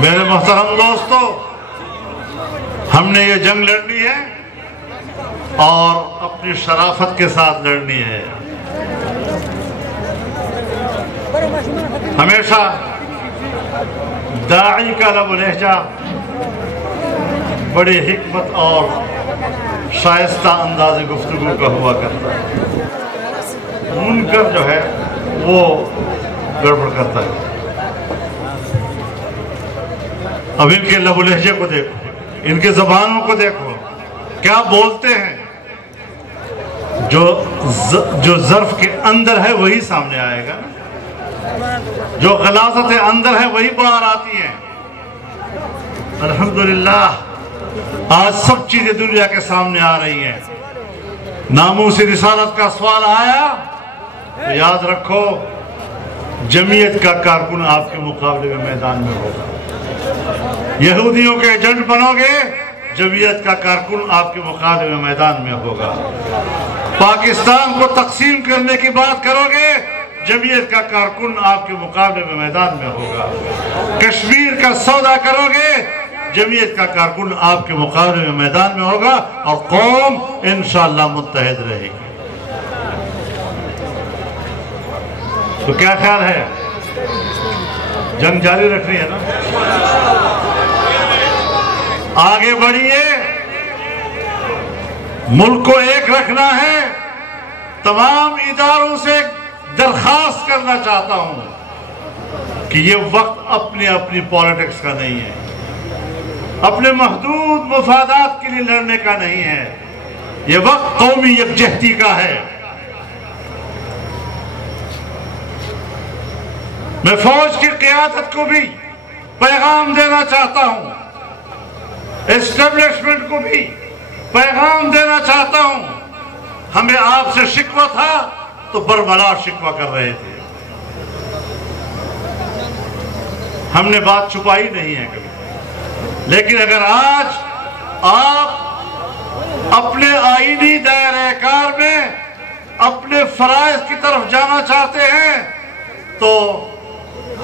میرے محترم دوستو، ہم نے یہ جنگ لڑنی ہے اور اپنی شرافت کے ساتھ لڑنی ہے۔ ہمیشہ داعی کا لب و لہجہ بڑی حکمت اور شائستہ انداز گفتگو کا ہوا کرتا ہے، منکر جو ہے وہ گڑبڑ کرتا ہے۔ اب ان کے لب و لہجے کو دیکھو، ان کے زبانوں کو دیکھو، کیا بولتے ہیں، جو ظرف کے اندر ہے وہی سامنے آئے گا، جو غلاظت اندر ہے وہی باہر آتی ہیں۔ الحمدللہ آج سب چیزیں دنیا کے سامنے آ رہی ہیں۔ ناموس رسالت کا سوال آیا تو یاد رکھو جمعیت کا کارکن آپ کے مقابلے میں میدان میں ہوگا۔ یہودیوں کے ایجنٹ بنو گے، جمعیت کا کارکن آپ کے مقابلے میں میدان میں ہوگا۔ پاکستان کو تقسیم کرنے کی بات کرو گے، جمعیت کا کارکن آپ کے مقابلے میں میدان میں ہوگا۔ کشمیر کا سودا کرو گے، جمعیت کا کارکن آپ کے مقابلے میں میدان میں ہوگا، اور قوم انشاءاللہ متحد رہے گی۔ تو کیا خیال ہے، جنگ جاری رکھنی ہے نا؟ آگے بڑھیے، ملک کو ایک رکھنا ہے۔ تمام اداروں سے درخواست کرنا چاہتا ہوں کہ یہ وقت اپنی پالیٹکس کا نہیں ہے، اپنے محدود مفادات کے لیے لڑنے کا نہیں ہے، یہ وقت قومی یکجہتی کا ہے۔ میں فوج کی قیادت کو بھی پیغام دینا چاہتا ہوں، اسٹیبلشمنٹ کو بھی پیغام دینا چاہتا ہوں۔ ہمیں آپ سے شکوہ تھا تو برملا شکوہ کر رہے تھے، ہم نے بات چھپائی نہیں ہے کبھی، لیکن اگر آج آپ اپنے آئینی دائرہ کار میں اپنے فرائض کی طرف جانا چاہتے ہیں تو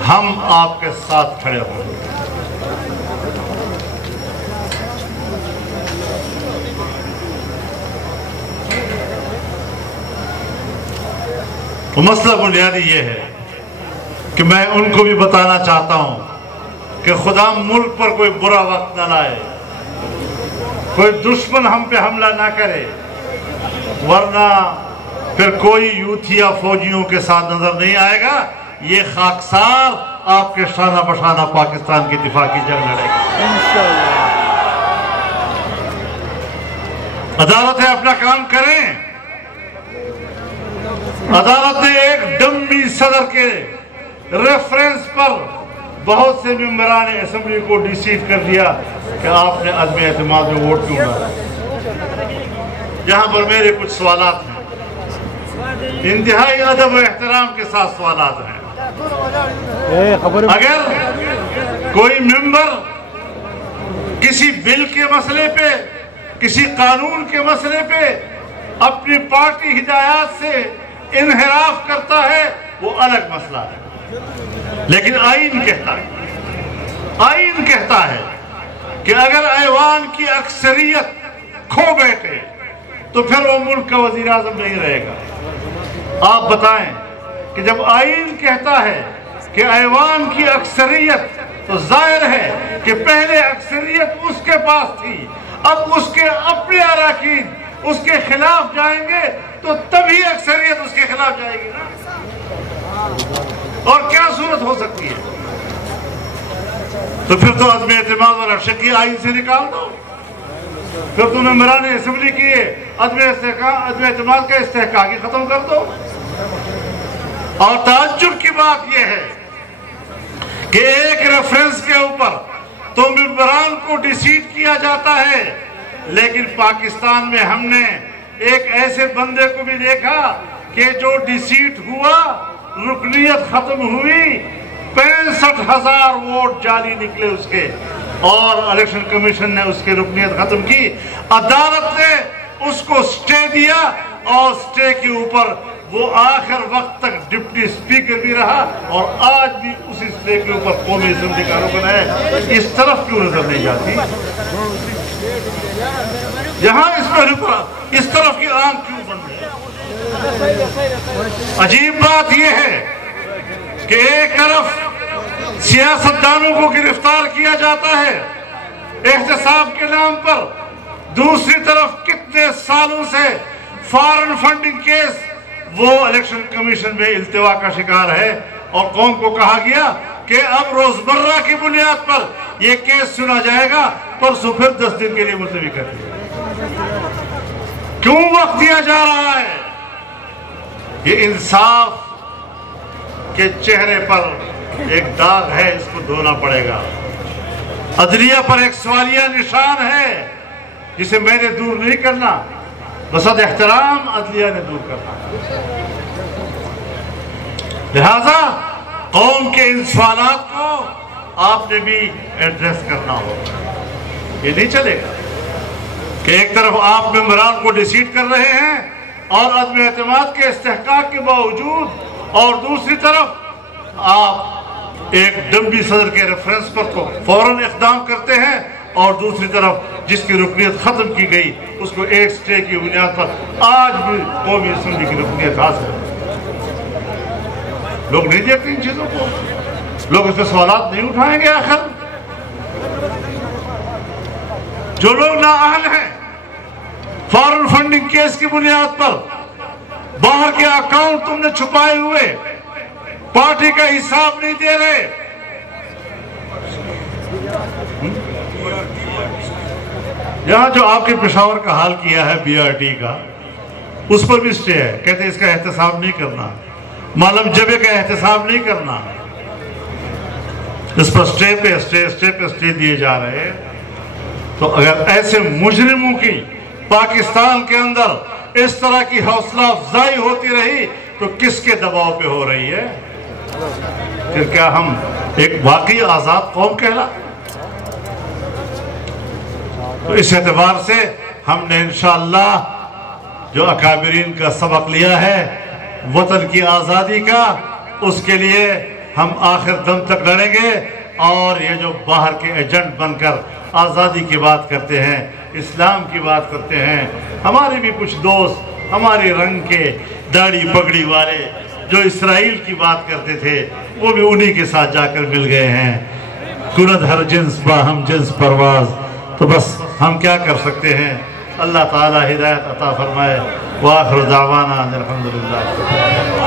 ہم آپ کے ساتھ کھڑے ہوں گے۔ تو مسئلہ بنیادی یہ ہے کہ میں ان کو بھی بتانا چاہتا ہوں کہ خدا ملک پر کوئی برا وقت نہ لائے، کوئی دشمن ہم پہ حملہ نہ کرے، ورنہ پھر کوئی یوتھیا فوجیوں کے ساتھ نظر نہیں آئے گا۔ یہ خاکسار آپ کے شانہ بشانہ پاکستان کی دفاع کی جنگ لڑے گا۔ عدالتیں اپنا کام کریں۔ عدالت نے ایک ڈمی صدر کے ریفرنس پر بہت سے ممبران اسمبلی کو ڈیسیو کر دیا کہ آپ نے عدم اعتماد میں ووٹ کیوں ڈالا۔ یہاں پر میرے کچھ سوالات ہیں، انتہائی ادب و احترام کے ساتھ سوالات ہیں۔ اگر کوئی ممبر کسی بل کے مسئلے پہ، کسی قانون کے مسئلے پہ اپنی پارٹی ہدایات سے انحراف کرتا ہے وہ الگ مسئلہ ہے، لیکن آئین کہتا ہے کہ اگر ایوان کی اکثریت کھو بیٹھے تو پھر وہ ملک کا وزیر اعظم نہیں رہے گا۔ آپ بتائیں کہ جب آئین کہتا ہے کہ ایوان کی اکثریت، تو ظاہر ہے کہ پہلے اکثریت اس کے پاس تھی، اب اس کے اپنے اراکین اس کے خلاف جائیں گے تو تبھی اکثریت اس کے خلاف جائے گی نا۔ اور کیا صورت ہو سکتی ہے؟ تو پھر تو عدم اعتماد والا شکی آئین سے نکال دو، پھر تو ممبران اسمبلی کی عدم اعتماد کا استحقاق ہی ختم کر دو۔ اور تعجب کی بات یہ ہے کہ ایک ریفرنس کے اوپر تو ممبران کو ڈیسیٹ کیا جاتا ہے، لیکن پاکستان میں ہم نے ایک ایسے بندے کو بھی دیکھا کہ جو ڈیسیٹ ہوا، رکنیت ختم ہوئی، 65,000 ووٹ جعلی نکلے اس کے، اور الیکشن کمیشن نے اس کی رکنیت ختم کی۔ عدالت نے اس کو سٹے دیا، اور سٹے کے اوپر وہ آخر وقت تک ڈپٹی سپیکر بھی رہا، اور آج بھی اسی سٹے کے اوپر قومی اسمبلی کا رکن ہے۔ اس طرف کیوں نظر نہیں جاتی؟ یہاں اس پر اس طرف کی آنکھ کیوں بند ہے؟ عجیب بات یہ ہے کہ ایک طرف سیاستدانوں کو گرفتار کیا جاتا ہے احتساب کے نام پر، دوسری طرف کتنے سالوں سے فارن فنڈنگ کیس وہ الیکشن کمیشن میں التوا کا شکار ہے، اور قوم کو کہا گیا کہ اب روزمرہ کی بنیاد پر یہ کیس سنا جائے گا، پرسوں پھر 10 دن کے لیے ملتوی کر دیا۔ کیوں وقت دیا جا رہا ہے؟ یہ انصاف کے چہرے پر ایک داغ ہے، اس کو دھونا پڑے گا۔ عدلیہ پر ایک سوالیہ نشان ہے جسے میں نے دور نہیں کرنا، بسد احترام عدلیہ نے دور کرنا۔ لہذا قوم کے ان سوالات کو آپ نے بھی ایڈریس کرنا ہوگا۔ یہ نہیں چلے گا کہ ایک طرف آپ ممبران کو ڈیسیٹ کر رہے ہیں اور عدم اعتماد کے استحقاق کے باوجود، اور دوسری طرف آپ ایک ڈمبی صدر کے ریفرنس پر تو فوراً اقدام کرتے ہیں، اور دوسری طرف جس کی رکنیت ختم کی گئی اس کو ایک سٹے کی بنیاد پر آج بھی قومی اسمبلی کی رکنیت حاصل ہے۔ لوگ نہیں دیکھتے ان چیزوں کو، لوگ اس پہ سوالات نہیں اٹھائیں گے۔ آخر جو لوگ نااہل ہیں فارن فنڈنگ کیس کی بنیاد پر، باہر کے اکاؤنٹ تم نے چھپائے ہوئے، پارٹی کا حساب نہیں دے رہے، یہاں جو آپ کے پشاور کا حال کیا ہے BRT کا، اس پر بھی سٹے ہے، کہتے ہیں اس کا احتساب نہیں کرنا، معلوم جبے کا احتساب نہیں کرنا، اس پر سٹے پہ سٹے دیے جا رہے ہیں۔ تو اگر ایسے مجرموں کی پاکستان کے اندر اس طرح کی حوصلہ افزائی ہوتی رہی تو کس کے دباؤ پہ ہو رہی ہے؟ پھر کیا ہم ایک واقعی آزاد قوم کہلا؟ تو اس اعتبار سے ہم نے انشاءاللہ جو اکابرین کا سبق لیا ہے وطن کی آزادی کا، اس کے لیے ہم آخر دم تک لڑیں گے، اور یہ جو باہر کے ایجنٹ بن کر آزادی کی بات کرتے ہیں، اسلام کی بات کرتے ہیں، ہمارے بھی کچھ دوست ہمارے رنگ کے داڑھی پگڑی والے جو اسرائیل کی بات کرتے تھے، وہ بھی انہی کے ساتھ جا کر مل گئے ہیں۔ کند ہر جنس باہم جنس پرواز، تو بس ہم کیا کر سکتے ہیں؟ اللہ تعالی ہدایت عطا فرمائے۔ وآخر دعوانا الحمدللہ۔